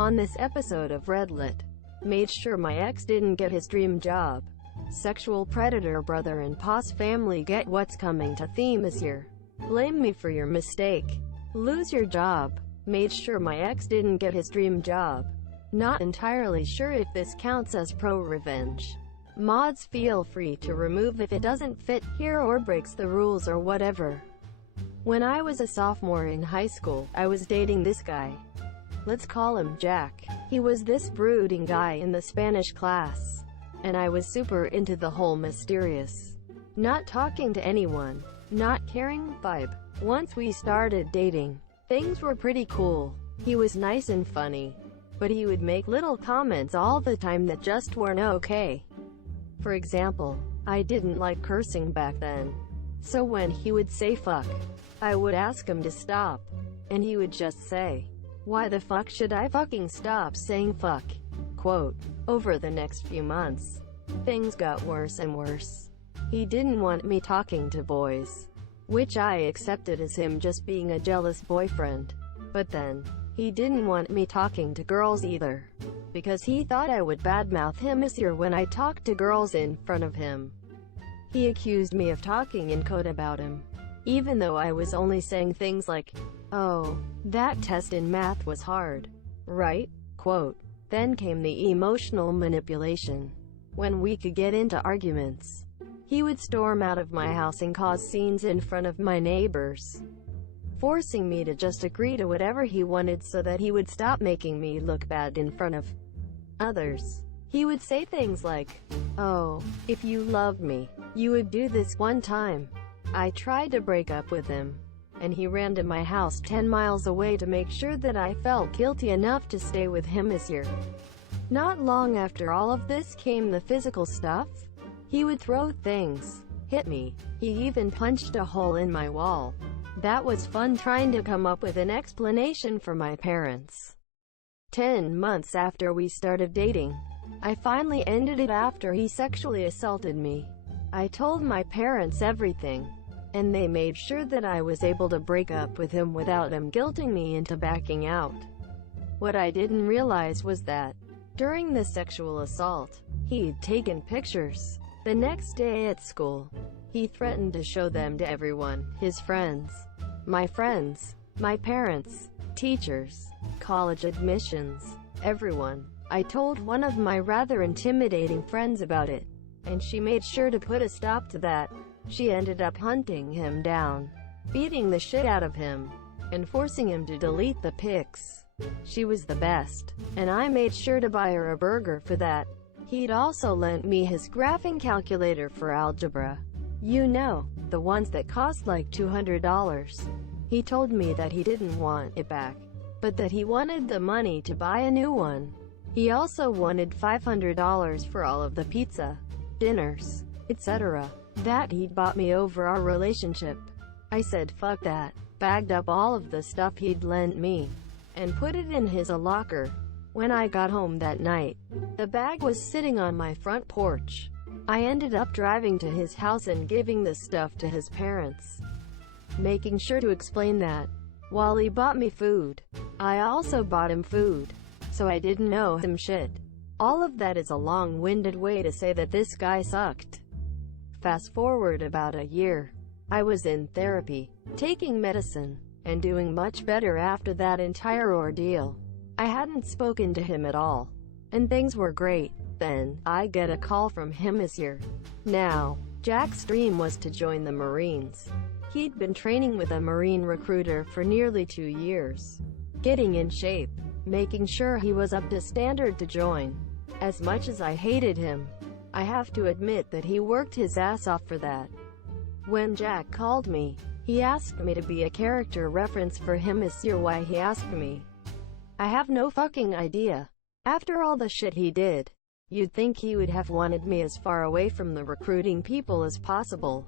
On this episode of Redlit, made sure my ex didn't get his dream job. Sexual predator brother and POS family get what's coming to theme this year. Blame me for your mistake. Lose your job. Made sure my ex didn't get his dream job. Not entirely sure if this counts as ProRevenge. Mods feel free to remove if it doesn't fit here or breaks the rules or whatever. When I was a sophomore in high school, I was dating this guy. Let's call him Jack. He was this brooding guy in the Spanish class. And I was super into the whole mysterious, not talking to anyone, not caring vibe. Once we started dating, things were pretty cool. He was nice and funny, but he would make little comments all the time that just weren't okay. For example, I didn't like cursing back then. So when he would say fuck, I would ask him to stop. And he would just say, "Why the fuck should I fucking stop saying fuck?" Quote. Over the next few months, things got worse and worse. He didn't want me talking to boys, which I accepted as him just being a jealous boyfriend. But then, he didn't want me talking to girls either, because he thought I would badmouth him easier when I talked to girls in front of him. He accused me of talking in code about him, even though I was only saying things like, "Oh, that test in math was hard, right?" Quote. Then came the emotional manipulation. When we could get into arguments, he would storm out of my house and cause scenes in front of my neighbors, forcing me to just agree to whatever he wanted so that he would stop making me look bad in front of others. He would say things like, "Oh, if you loved me, you would do this one time." I tried to break up with him, and he ran to my house 10 miles away to make sure that I felt guilty enough to stay with him this year. Not long after all of this came the physical stuff. He would throw things, hit me. He even punched a hole in my wall. That was fun trying to come up with an explanation for my parents. 10 months after we started dating, I finally ended it after he sexually assaulted me. I told my parents everything, and they made sure that I was able to break up with him without him guilting me into backing out. What I didn't realize was that, during the sexual assault, he'd taken pictures. The next day at school, he threatened to show them to everyone, his friends, my parents, teachers, college admissions, everyone. I told one of my rather intimidating friends about it, and she made sure to put a stop to that. She ended up hunting him down, beating the shit out of him, and forcing him to delete the pics. She was the best, and I made sure to buy her a burger for that. He'd also lent me his graphing calculator for algebra. You know, the ones that cost like $200. He told me that he didn't want it back, but that he wanted the money to buy a new one. He also wanted $500 for all of the pizza, dinners, etc. that he'd bought me over our relationship. I said fuck that, bagged up all of the stuff he'd lent me, and put it in his locker. When I got home that night, the bag was sitting on my front porch. I ended up driving to his house and giving the stuff to his parents, making sure to explain that, while he bought me food, I also bought him food, so I didn't know him shit. All of that is a long-winded way to say that this guy sucked. Fast forward about a year. I was in therapy, taking medicine, and doing much better after that entire ordeal. I hadn't spoken to him at all, and things were great. Then, I get a call from him this year. Now, Jack's dream was to join the Marines. He'd been training with a Marine recruiter for nearly 2 years, getting in shape, making sure he was up to standard to join. As much as I hated him, I have to admit that he worked his ass off for that. When Jack called me, he asked me to be a character reference for him this year. Why, he asked me. I have no fucking idea. After all the shit he did, you'd think he would have wanted me as far away from the recruiting people as possible.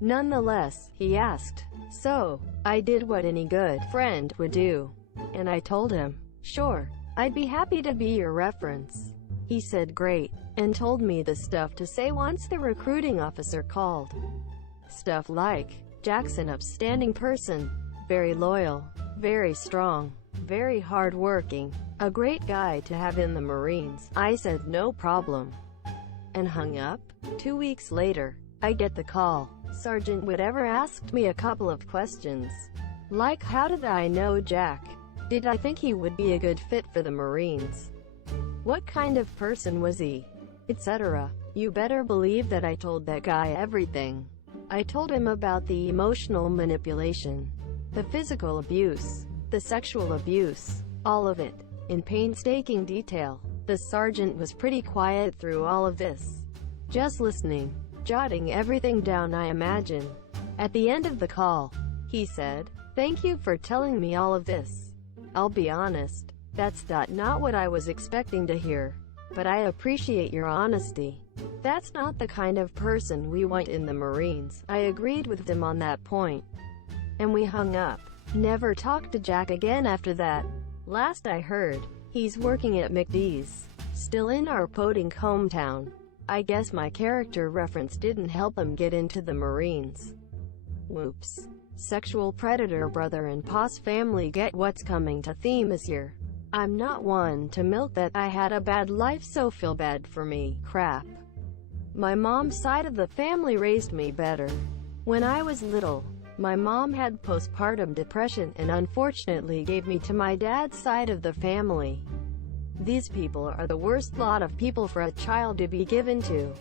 Nonetheless, he asked. So, I did what any good friend would do, and I told him, sure, I'd be happy to be your reference. He said great, and told me the stuff to say once the recruiting officer called. Stuff like, Jack's an upstanding person, very loyal, very strong, very hard-working, A great guy to have in the Marines. I said no problem, and hung up. 2 weeks later, I get the call. Sergeant Whatever asked me a couple of questions. Like, how did I know Jack? Did I think he would be a good fit for the Marines? What kind of person was he? Etc. You better believe that I told that guy everything. I told him about the emotional manipulation, the physical abuse, the sexual abuse, all of it, in painstaking detail. The sergeant was pretty quiet through all of this, just listening, jotting everything down, I imagine. At the end of the call, he said, "Thank you for telling me all of this. I'll be honest, that's not what I was expecting to hear. But I appreciate your honesty. That's not the kind of person we want in the Marines." I agreed with him on that point, and we hung up. Never talked to Jack again after that. Last I heard, he's working at McD's, still in our Podink hometown. I guess my character reference didn't help him get into the Marines. Whoops. Sexual predator brother and POS family get what's coming to theme this year. I'm not one to milk that I had a bad life so feel bad for me crap. My mom's side of the family raised me better. When I was little, my mom had postpartum depression and unfortunately gave me to my dad's side of the family. These people are the worst lot of people for a child to be given to.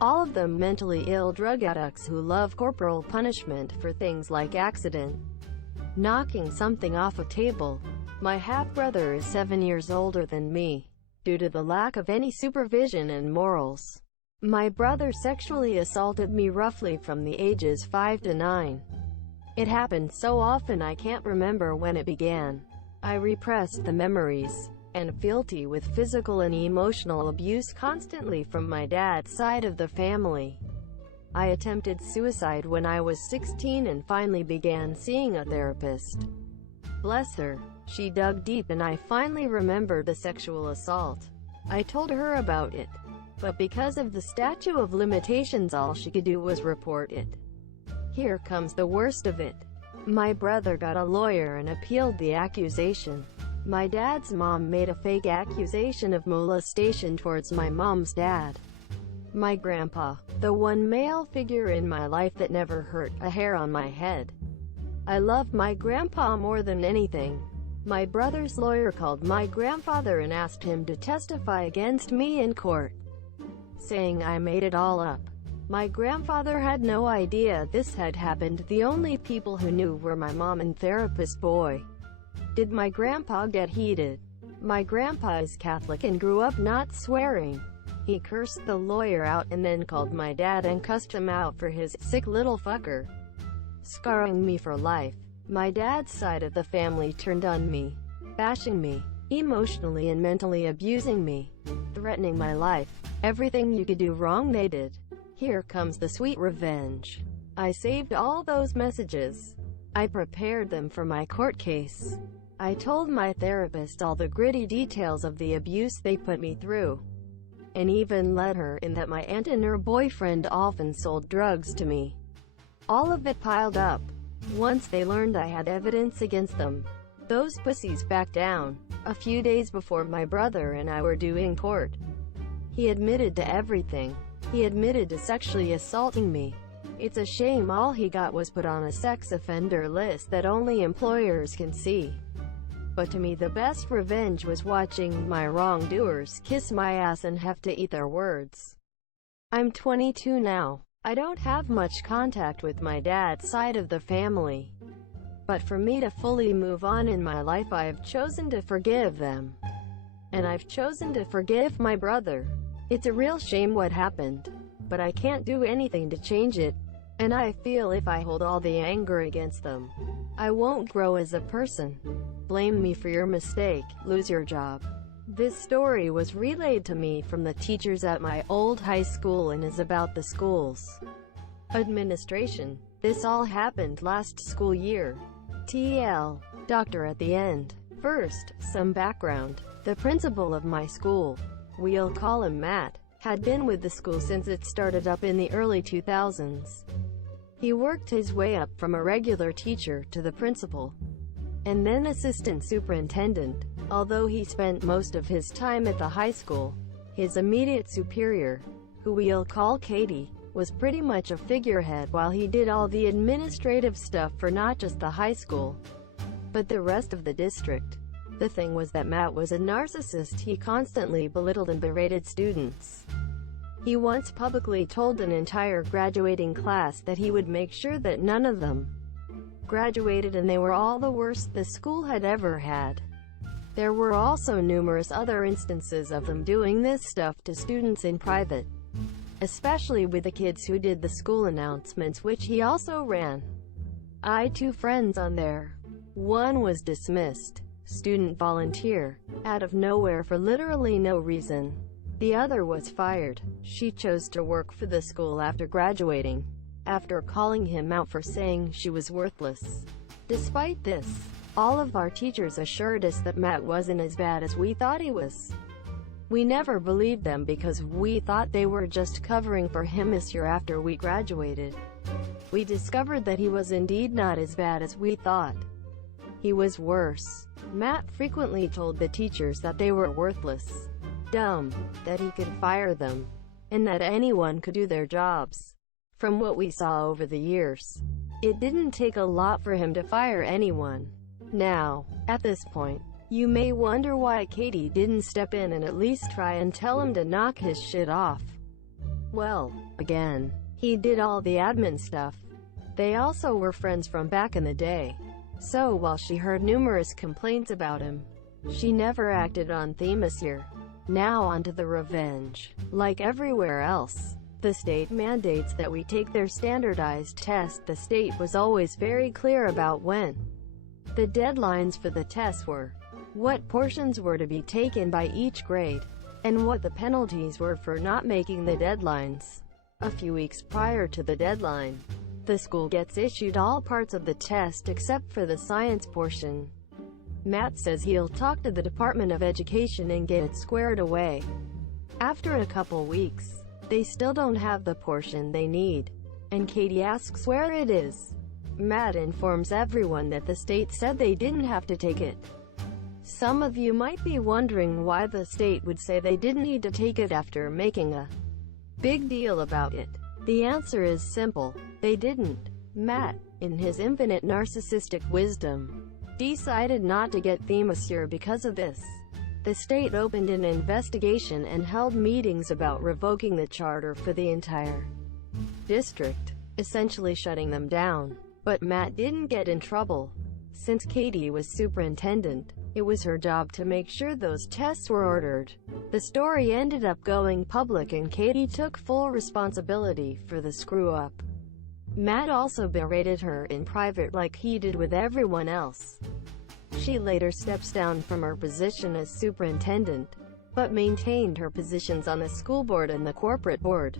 All of them mentally ill drug addicts who love corporal punishment for things like accident, knocking something off a table. My half-brother is 7 years older than me. Due to the lack of any supervision and morals, my brother sexually assaulted me roughly from the ages 5 to 9. It happened so often I can't remember when it began. I repressed the memories, and guilty with physical and emotional abuse constantly from my dad's side of the family. I attempted suicide when I was 16 and finally began seeing a therapist. Bless her. She dug deep and I finally remembered the sexual assault. I told her about it, but because of the statute of limitations all she could do was report it. Here comes the worst of it. My brother got a lawyer and appealed the accusation. My dad's mom made a fake accusation of molestation towards my mom's dad. My grandpa, the one male figure in my life that never hurt a hair on my head. I loved my grandpa more than anything. My brother's lawyer called my grandfather and asked him to testify against me in court, saying I made it all up. My grandfather had no idea this had happened. The only people who knew were my mom and therapist boy. Did my grandpa get heated? My grandpa is Catholic and grew up not swearing. He cursed the lawyer out and then called my dad and cussed him out for his sick little fucker, scarring me for life. My dad's side of the family turned on me, bashing me, emotionally and mentally abusing me, threatening my life. Everything you could do wrong they did. Here comes the sweet revenge. I saved all those messages. I prepared them for my court case. I told my therapist all the gritty details of the abuse they put me through, and even let her in that my aunt and her boyfriend often sold drugs to me. All of it piled up. Once they learned I had evidence against them, those pussies backed down. A few days before my brother and I were due in court, he admitted to everything. He admitted to sexually assaulting me. It's a shame all he got was put on a sex offender list that only employers can see. But to me the best revenge was watching my wrongdoers kiss my ass and have to eat their words. I'm 22 now. I don't have much contact with my dad's side of the family. But for me to fully move on in my life I have chosen to forgive them. And I've chosen to forgive my brother. It's a real shame what happened, but I can't do anything to change it. And I feel if I hold all the anger against them, I won't grow as a person. Blame me for your mistake, lose your job. This story was relayed to me from the teachers at my old high school and is about the school's administration. This all happened last school year. TL. Doctor at the end. First, some background. The principal of my school, we'll call him Matt, had been with the school since it started up in the early 2000s. He worked his way up from a regular teacher to the principal. and then assistant superintendent. Although he spent most of his time at the high school, his immediate superior, who we'll call Katie, was pretty much a figurehead while he did all the administrative stuff for not just the high school, but the rest of the district. The thing was that Matt was a narcissist. He constantly belittled and berated students. He once publicly told an entire graduating class that he would make sure that none of them graduated and they were all the worst the school had ever had. There were also numerous other instances of them doing this stuff to students in private, especially with the kids who did the school announcements, which he also ran. I had 2 friends on there. One was dismissed, student volunteer, out of nowhere for literally no reason. The other was fired. She chose to work for the school after graduating, after calling him out for saying she was worthless. Despite this, all of our teachers assured us that Matt wasn't as bad as we thought he was. We never believed them because we thought they were just covering for him this year after we graduated. We discovered that he was indeed not as bad as we thought. He was worse. Matt frequently told the teachers that they were worthless, dumb, that he could fire them, and that anyone could do their jobs. From what we saw over the years, it didn't take a lot for him to fire anyone. Now, at this point, you may wonder why Katie didn't step in and at least try and tell him to knock his shit off. Well, again, he did all the admin stuff. They also were friends from back in the day. So while she heard numerous complaints about him, she never acted on theme this year. Now onto the revenge. Like everywhere else, the state mandates that we take their standardized test. The state was always very clear about when the deadlines for the tests were, what portions were to be taken by each grade, and what the penalties were for not making the deadlines. A few weeks prior to the deadline, the school gets issued all parts of the test except for the science portion. Matt says he'll talk to the Department of Education and get it squared away. After a couple weeks, they still don't have the portion they need, and Katie asks where it is. Matt informs everyone that the state said they didn't have to take it. Some of you might be wondering why the state would say they didn't need to take it after making a big deal about it. The answer is simple: they didn't. Matt, in his infinite narcissistic wisdom, decided not to get theme this year because of this. The state opened an investigation and held meetings about revoking the charter for the entire district, essentially shutting them down. But Matt didn't get in trouble. Since Katie was superintendent, it was her job to make sure those tests were ordered. The story ended up going public and Katie took full responsibility for the screw-up. Matt also berated her in private like he did with everyone else. She later steps down from her position as superintendent, but maintained her positions on the school board and the corporate board.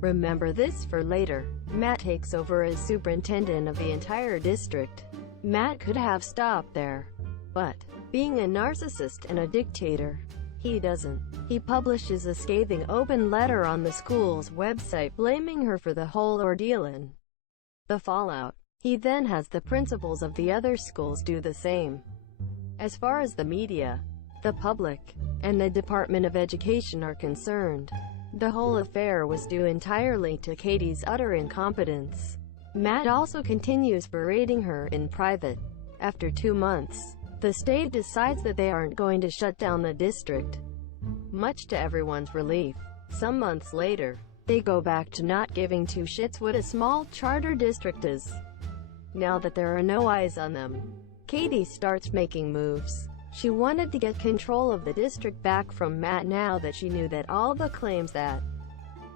Remember this for later. Matt takes over as superintendent of the entire district. Matt could have stopped there, but, being a narcissist and a dictator, he doesn't. He publishes a scathing open letter on the school's website blaming her for the whole ordeal and the fallout. He then has the principals of the other schools do the same. As far as the media, the public, and the Department of Education are concerned, the whole affair was due entirely to Katie's utter incompetence. Matt also continues berating her in private. After 2 months, the state decides that they aren't going to shut down the district. Much to everyone's relief, some months later, they go back to not giving 2 shits what a small charter district is. Now that there are no eyes on them, Katie starts making moves. She wanted to get control of the district back from Matt now that she knew that all the claims that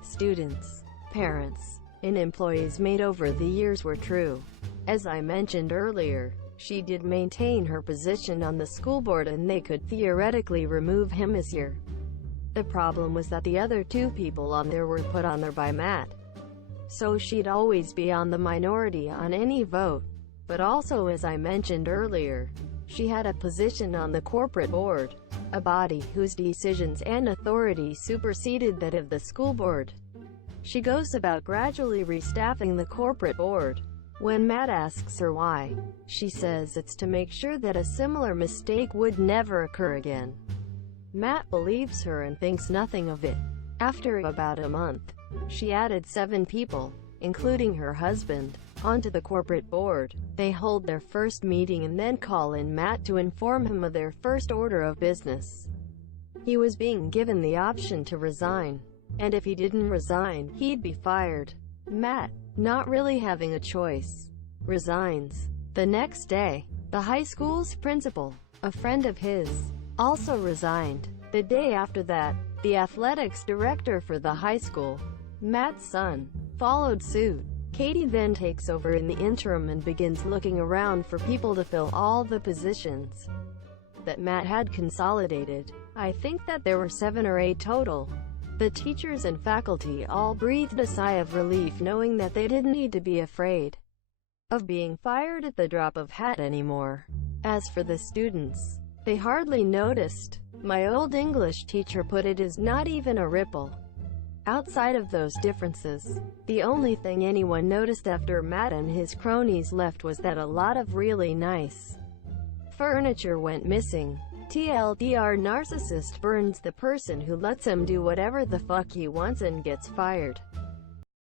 students, parents, and employees made over the years were true. As I mentioned earlier, she did maintain her position on the school board and they could theoretically remove him this year. The problem was that the other 2 people on there were put on there by Matt. So she'd always be on the minority on any vote. But also, as I mentioned earlier, she had a position on the corporate board, a body whose decisions and authority superseded that of the school board. She goes about gradually restaffing the corporate board, When Matt asks her why, she says it's to make sure that a similar mistake would never occur again. Matt believes her and thinks nothing of it. After about a month, she added 7 people, including her husband, onto the corporate board. They hold their first meeting and then call in Matt to inform him of their first order of business. He was being given the option to resign, and if he didn't resign, he'd be fired. Matt, not really having a choice, resigns. The next day, the high school's principal, a friend of his, also resigned. The day after that, the athletics director for the high school, Matt's son, followed suit. Katie then takes over in the interim and begins looking around for people to fill all the positions that Matt had consolidated. I think that there were 7 or 8 total. The teachers and faculty all breathed a sigh of relief knowing that they didn't need to be afraid of being fired at the drop of hat anymore. As for the students, they hardly noticed. My old English teacher put it as not even a ripple. Outside of those differences, the only thing anyone noticed after Matt and his cronies left was that a lot of really nice furniture went missing. TLDR: narcissist burns the person who lets him do whatever the fuck he wants and gets fired.